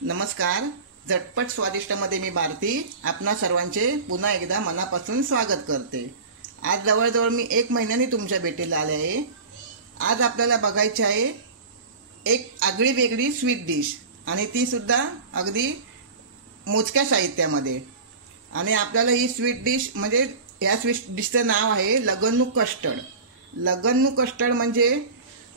नमस्कार, झटपट स्वादिष्ट मध्ये मी भारती आपणा सर्वांचे पुन्हा एकदा मनापासून स्वागत करते। आज जवळजवळ मी 1 महिन्याने तुमच्या भेटीला आले आहे। आज आपल्याला बघायची आहे एक आगळी वेगळी स्वीट डिश आणि ती सुद्धा अगदी मोजक्या साहित्यामध्ये। आणि आपल्याला ही स्वीट डिश म्हणजे या स्वीट डिशचं नाव आहे लगन्नू कस्टर्ड। लगन्नू कस्टर्ड म्हणजे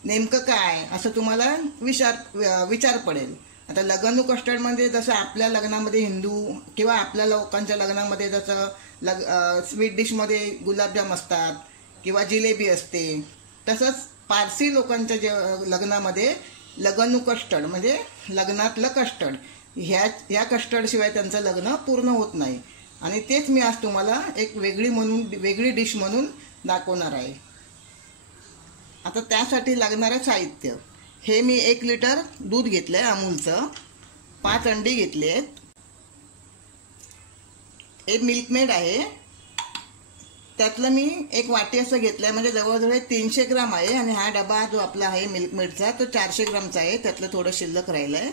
नेमकं काय असं तुम्हाला विचार पडेल। आता लगन्नू कस्टर्ड म्हणजे जसं आपल्या लग्नामध्ये हिंदू किंवा आपल्या लोकांच्या लग्नामध्ये जसं स्वीट डिशमध्ये गुलाबजाम असतात किंवा जिलेबी असते, तसंच पारसी लोकांच्या लग्नामध्ये लगन्नू कस्टर्ड म्हणजे लग्नातलं कस्टर्ड, ह्या कस्टर्ड शिवाय त्यांचं लग्न पूर्ण होत नाही। आणि तेच मी आज तुम्हाला एक वेगळी डिश म्हणून दाखवणार आहे। आता त्यासाठी लागणारं साहित्य हे मी 1 लिटर दूध घेतलंय अमूलचं, 5 अंडी घेतली आहेत, एक मिल्कमेड आहे, त्यातलं मी 1 वाटी असं घेतलंय म्हणजे जवळजवळ 300 ग्राम आहे। आणि हा डबा जो आपला आहे मिल्कमेडचा तो 400 ग्रामचा आहे, त्यातलं थोडं शिल्लक राहिलंय।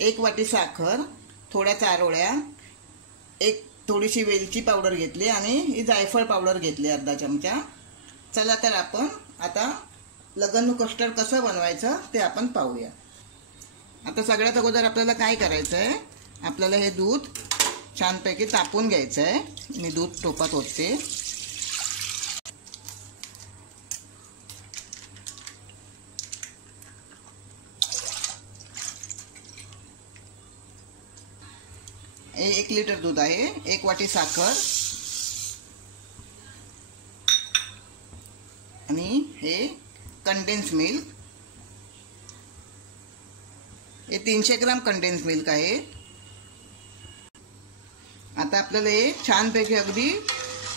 1 वाटी साखर, थोड्या चारोळ्या, एक थोडीशी वेलची पावडर घेतली आणि ही जायफळ पावडर घेतली अर्धा चमचा। चला तर आपण आता लगन्नू कस्टर्ड कसं बनवायचं ते आपण पाहूया। आता सगळ्यात अगोदर आपल्याला काय करायचं आहे, आपल्याला हे दूध छानपैकी तापवून घ्यायचं आहे। मी दूध टोपात ओतते। हे 1 लिटर दूध आहे, 1 वाटी साखर आणि हे कंडेन्स मिल्क, हे 300 ग्राम कंडेन्स मिल्क आहे। आता आपल्याला हे छानपैकी अगदी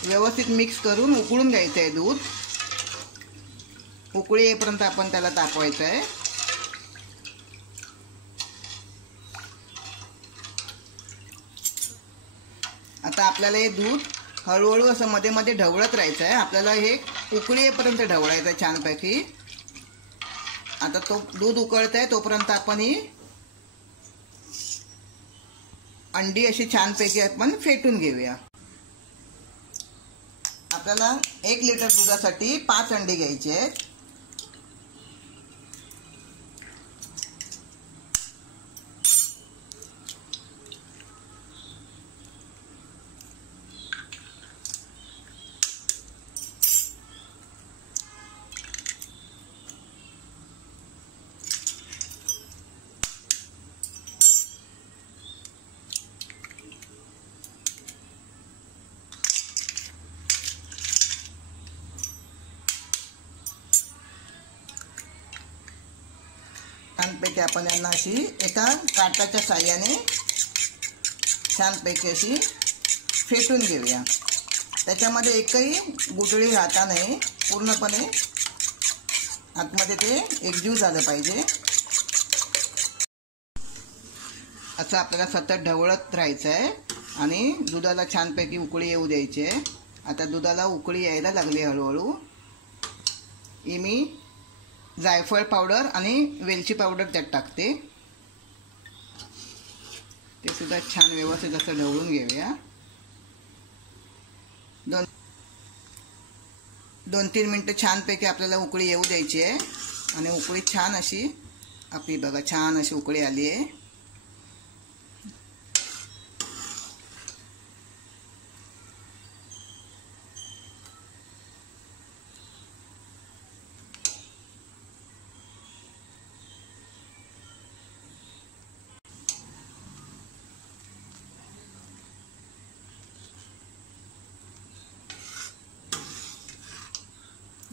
व्यवस्थित मिक्स करून उकळून घ्यायचं आहे। दूध उकळी येईपर्यंत आपण त्याला तापवायचं आहे। आता आपल्याला हे दूध हळूहळू असं मध्ये मध्ये ढवळत राहायचं आहे। आपल्याला हे उकळी येईपर्यंत ढवळायचं आहे छानपैकी। आता तो दूध उकळत आहे तोपर्यंत आपण ही अंडी अशी छानपैकी आपण फेटून घेऊया। आपल्याला 1 लिटर दुधासाठी 5 अंडी घ्यायची आहेत। छानपैकी आपण यांना अशी एका काटाच्या साहाय्याने छानपैकी अशी फेटून घेऊया। त्याच्यामध्ये एकही गुठळी राहता नाही, पूर्णपणे आतमध्ये ते एकजीव झालं पाहिजे। असं आपल्याला सतत ढवळत राहायचं आहे आणि दुधाला छानपैकी उकळी येऊ द्यायची आहे। आता दुधाला उकळी यायला लागली हळूहळू। मी जायफळ पावडर आणि वेलची पावडर त्यात टाकते, ते सुद्धा छान व्यवस्थित असं ढवळून घेऊया। 2-3 मिनिटं छानपैकी आपल्याला उकळी येऊ द्यायची आहे। आणि उकळी छान अशी आपली बघा छान अशी उकळी आली आहे।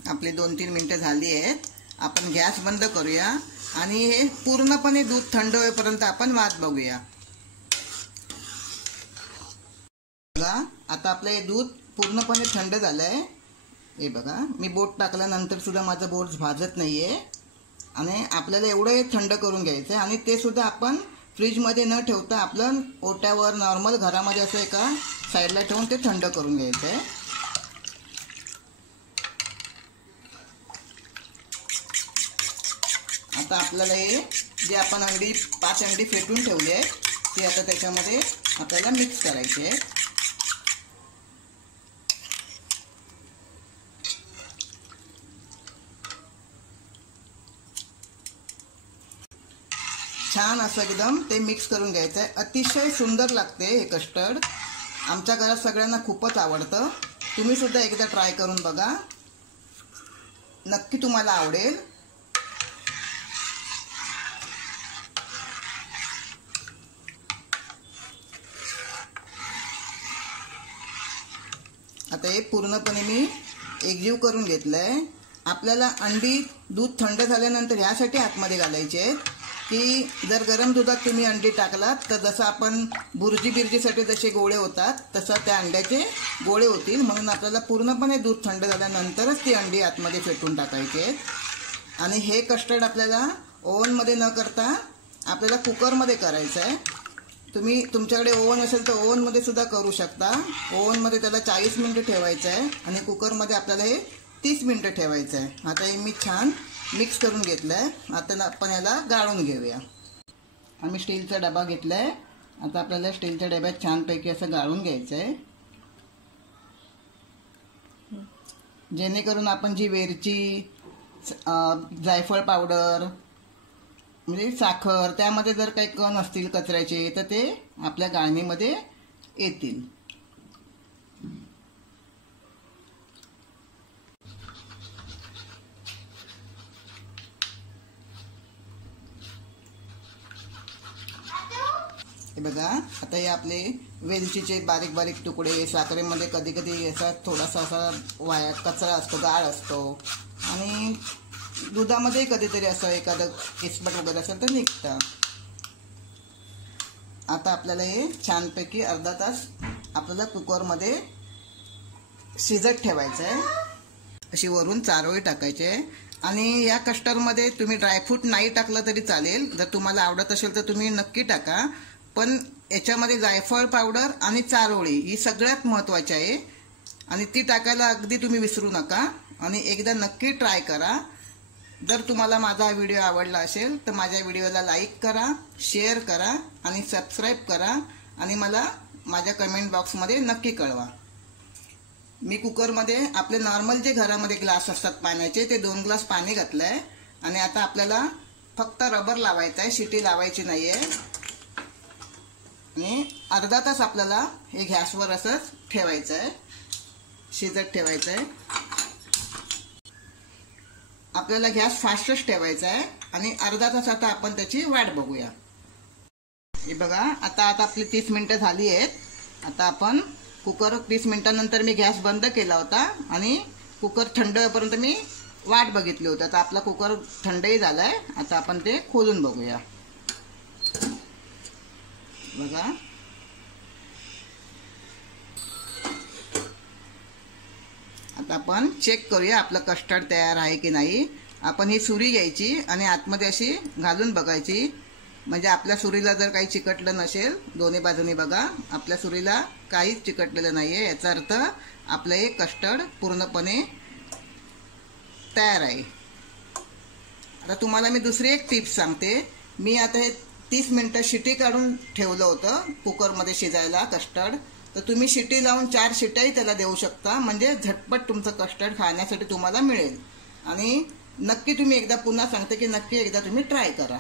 आपले 2-3 मिनिटं झाली आहेत। आपण गॅस बंद करूया आणि हे पूर्णपणे दूध थंड होईपर्यंत आपण वाट बघूया। बघा आता आपलं हे दूध पूर्णपणे थंड झालंय। हे बघा मी बोट टाकल्यानंतर सुद्धा माझं बोट भाजत नाहीये। आणि आपल्याला एवढं थंड करून घ्यायचं आहे आणि ते सुद्धा आपण फ्रीजमध्ये न ठेवता आपलं ओट्यावर नॉर्मल घरामध्ये असं एका साईडला ठेवून ते थंड करून घ्यायचं आहे। आता आपल्याला हे जे आपण 5 अंडी फेटून ठेवली आहे ती आता त्याच्यामध्ये आपल्याला मिक्स करायची आहे. छान असं एकदम ते मिक्स करून घ्यायचं आहे. अतिशय सुंदर लागते हे कस्टर्ड. आमच्या घरात सगळ्यांना खूपच आवडतं. तुम्ही सुद्धा एकदा ट्राय करून बघा, नक्की तुम्हाला आवडेल. आता हे पूर्णपणे मी एकजीव करून घेतलंय. आपल्याला अंडी दूध थंड झाल्यानंतर ह्यासाठी आतमध्ये घालायचे आहेत की जर गरम दुधात तुम्ही अंडी टाकलात तर जसं आपण बिर्जीसाठी जसे गोळे होतात तसं त्या अंड्याचे गोळे होतील. म्हणून आपल्याला पूर्णपणे दूध थंड झाल्यानंतरच ती अंडी आतमध्ये फेटून टाकायची आहेत. आणि हे कस्टर्ड आपल्याला ओव्हनमध्ये न करता आपल्याला कुकरमध्ये करायचं आहे. तुम्ही तुमच्याकडे ओव्हन असेल तर ओव्हनमध्ये सुद्धा करू शकता. ओव्हनमध्ये त्याला 40 मिनिटं ठेवायचं आहे आणि कुकरमध्ये आपल्याला हे 30 मिनिटं ठेवायचं आहे. आता हे मी छान मिक्स करून घेतलं आहे. आता आपण याला गाळून घेऊया. आम्ही स्टीलचा डबा घेतला आहे. आता आपल्याला स्टीलच्या डब्यात छानपैकी असं गाळून घ्यायचं आहे, जेणेकरून आपण जी वेलची, जायफळ पावडर म्हणजे साखर त्यामध्ये जर काही कण असतील कचऱ्याचे तर ते आपल्या गाळणीमध्ये येतील. हे बघा, आता हे आपले वेलचीचे बारीक बारीक तुकडे, साखरेमध्ये कधी कधी असा थोडासा असा कचरा असतो, गाळ असतो आणि दुधामध्ये कधीतरी असं एखादं किसपट वगैरे असेल तर निघतं. आता आपल्याला हे छानपैकी अर्धा तास आपल्याला कुकरमध्ये शिजत ठेवायचं आहे. अशी वरून चारोळी टाकायची आहे. आणि या कस्टर्डमध्ये तुम्ही ड्रायफ्रूट नाही टाकलं तरी चालेल. जर तुम्हाला आवडत असेल तर तुम्ही नक्की टाका. पण याच्यामध्ये जायफळ पावडर आणि चारोळी ही सगळ्यात महत्त्वाची आहे आणि ती टाकायला अगदी तुम्ही विसरू नका. आणि एकदा नक्की ट्राय करा. जर तुम्हाला माझा व्हिडिओ आवडला असेल तर माझ्या व्हिडिओला लाईक करा, शेअर करा आणि सबस्क्राईब करा आणि मला माझ्या कमेंट बॉक्समध्ये नक्की कळवा. मी कुकरमध्ये आपले नॉर्मल जे घरामध्ये ग्लास असतात पाण्याचे ते 2 ग्लास पाणी घातलं आहे. आणि आता आपल्याला फक्त रबर लावायचं आहे, शिटी लावायची नाही आहे. आणि अर्धा तास आपल्याला हे गॅसवर असंच ठेवायचं आहे, शिजत ठेवायचं आहे. आपल्याला गॅस फास्टच ठेवायचा आहे आणि अर्धा तास आता आपण त्याची वाट बघूया. हे बघा, आता आपली 30 मिनिटं झाली आहेत. आता आपण कुकर 30 मिनिटांनंतर मी गॅस बंद केला होता आणि कुकर थंड होईपर्यंत मी वाट बघितली होती. आता आपला कुकर थंडही झाला आहे. आता आपण ते खोलून बघूया. बघा, आता आपण चेक करूया आपलं कस्टर्ड तयार आहे की नाही. आपण ही सुरी घ्यायची आणि आतमध्ये अशी घालून बघायची. म्हणजे आपल्या सुरीला जर काही चिकटलं नसेल, दोन्ही बाजूनी बघा, आपल्या सुरीला काहीच चिकटलेलं नाही आहे, याचा अर्थ आपलं हे कस्टर्ड पूर्णपणे तयार आहे. आता तुम्हाला मी दुसरी एक टिप्स सांगते. मी आता हे 30 मिनिटं शिटी काढून ठेवलं होतं कुकरमध्ये शिजायला कस्टर्ड. तर तुम्ही शिटी लावून 4 शिट्याही त्याला देऊ शकता. म्हणजे झटपट तुमचं कस्टर्ड खाण्यासाठी तुम्हाला मिळेल. आणि नक्की तुम्ही एकदा पुन्हा सांगते की नक्की एकदा तुम्ही ट्राय करा.